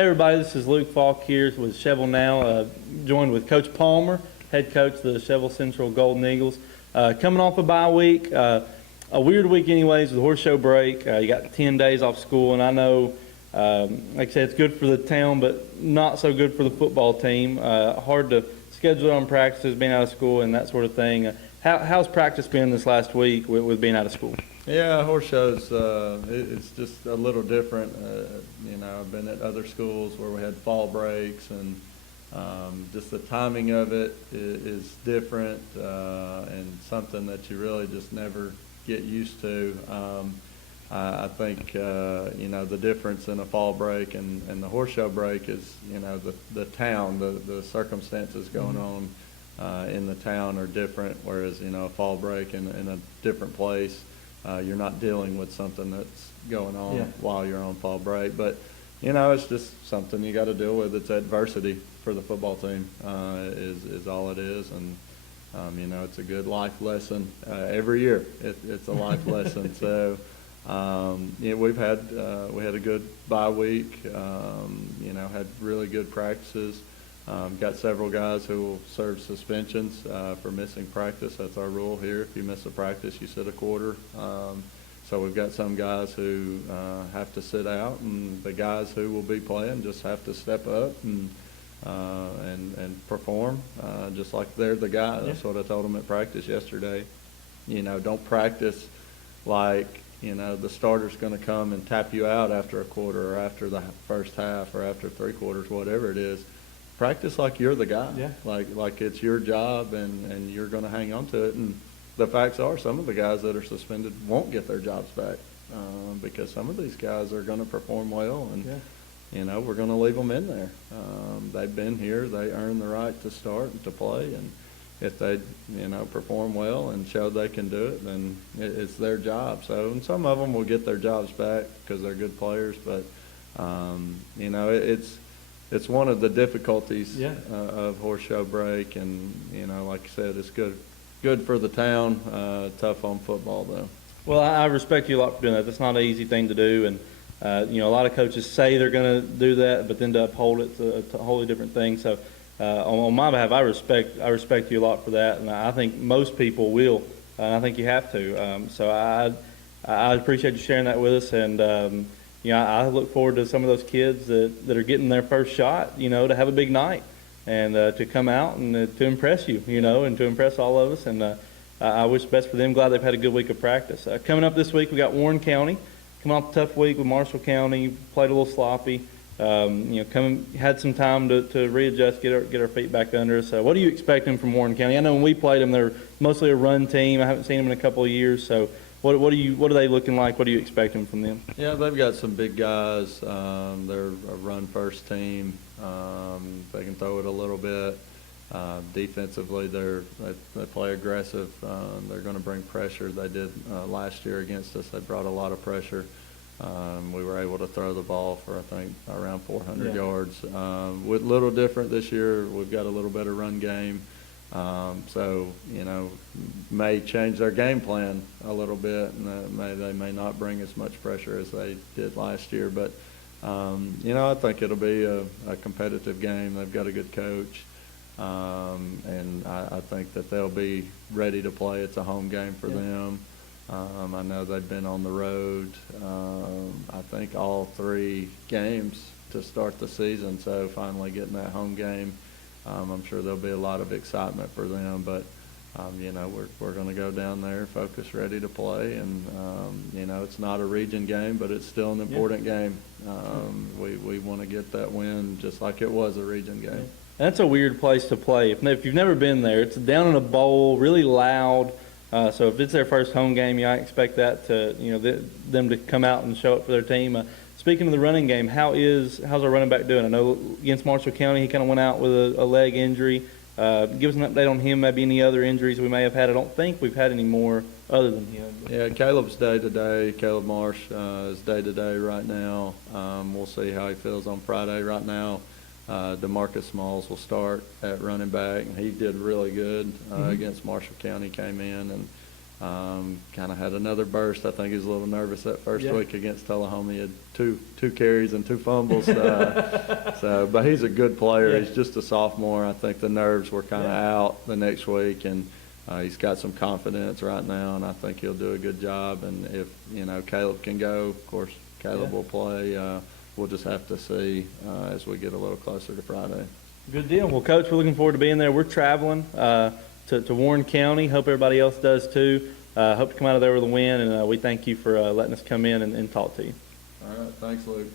Hey everybody, this is Luke Faulk here with Cheval Now, joined with Coach Palmer, head coach of the Cheval Central Golden Eagles. Coming off a bye week, a weird week anyways with the horse show break. You got 10 days off school, and I know, like I said, it's good for the town, but not so good for the football team. Hard to schedule on practices, being out of school and that sort of thing. How's practice been this last week with being out of school? Yeah, horse shows, it's just a little different. I've been at other schools where we had fall breaks, and just the timing of it is different and something that you really just never get used to. I think, the difference in a fall break and the horse show break is, the town, the circumstances going on in the town are different, whereas, a fall break in a different place, you're not dealing with something that's going on while you're on fall break. But, it's just something you got to deal with. It's adversity for the football team is all it is. And, it's a good life lesson every year. It's a life lesson. So, we had a good bye week, had really good practices. Got several guys who will serve suspensions for missing practice. That's our rule here. If you miss a practice, you sit a quarter. So we've got some guys who have to sit out, and the guys who will be playing just have to step up and perform, just like they're the guy. That's what I told them at practice yesterday. Don't practice like the starter's going to come and tap you out after a quarter or after the first half or after three quarters, whatever it is. Practice like you're the guy, like it's your job and you're going to hang on to it. And the facts are some of the guys that are suspended won't get their jobs back because some of these guys are going to perform well, and we're going to leave them in there. They've been here, they earn the right to start and to play, and if they perform well and show they can do it, then it's their job. So, and some of them will get their jobs back because they're good players, but it's one of the difficulties of horse show break, and like you said, it's good for the town. Tough on football though. Well, I respect you a lot for doing that. That's not an easy thing to do, and a lot of coaches say they're going to do that, but then to uphold it's a wholly different thing. So, on my behalf, I respect you a lot for that, and I think most people will, and I think you have to. So I appreciate you sharing that with us, and I look forward to some of those kids that are getting their first shot, to have a big night and to come out and to impress you, and to impress all of us. And I wish the best for them. Glad they've had a good week of practice. Coming up this week, we got Warren County. Coming off a tough week with Marshall County, played a little sloppy. Had some time to readjust, get our feet back under us. What are you expecting from Warren County? I know when we played them, they're mostly a run team. I haven't seen them in a couple of years, so. What are they looking like? What are you expecting from them? Yeah, they've got some big guys. They're a run-first team. They can throw it a little bit. Defensively, they play aggressive. They're going to bring pressure. They did last year against us. They brought a lot of pressure. We were able to throw the ball for, I think, around 400 yards. With a little different this year, we've got a little better run game. So, may change their game plan a little bit, and they may not bring as much pressure as they did last year. But, I think it'll be a competitive game. They've got a good coach, and I think that they'll be ready to play. It's a home game for them. I know they've been on the road, I think, all three games to start the season, so finally getting that home game. I'm sure there'll be a lot of excitement for them, but we're going to go down there, focus, ready to play, and it's not a region game, but it's still an important game. We want to get that win just like it was a region game. That's a weird place to play. If you've never been there, it's down in a bowl, really loud. So if it's their first home game, I expect that to them to come out and show up for their team. Speaking of the running game, how's our running back doing? I know against Marshall County, he kind of went out with a leg injury. Give us an update on him, maybe any other injuries we may have had. I don't think we've had any more other than him. Yeah, Caleb's day-to-day. Caleb Marsh is day-to-day right now. We'll see how he feels on Friday. Right now, DeMarcus Smalls will start at running back, and he did really good against Marshall County. Came in and Kind of had another burst. I think he was a little nervous that first Yeah. week against Tullahoma. He had two carries and 2 fumbles. But he's a good player. Yeah. He's just a sophomore. I think the nerves were kind of out the next week, and he's got some confidence right now, and I think he'll do a good job. And if, Caleb can go, of course, Caleb Yeah. will play. We'll just have to see as we get a little closer to Friday. Good deal. Well, Coach, we're looking forward to being there. We're traveling to Warren County. Hope everybody else does too. Hope to come out of there with a win, and we thank you for letting us come in and talk to you. All right. Thanks, Luke.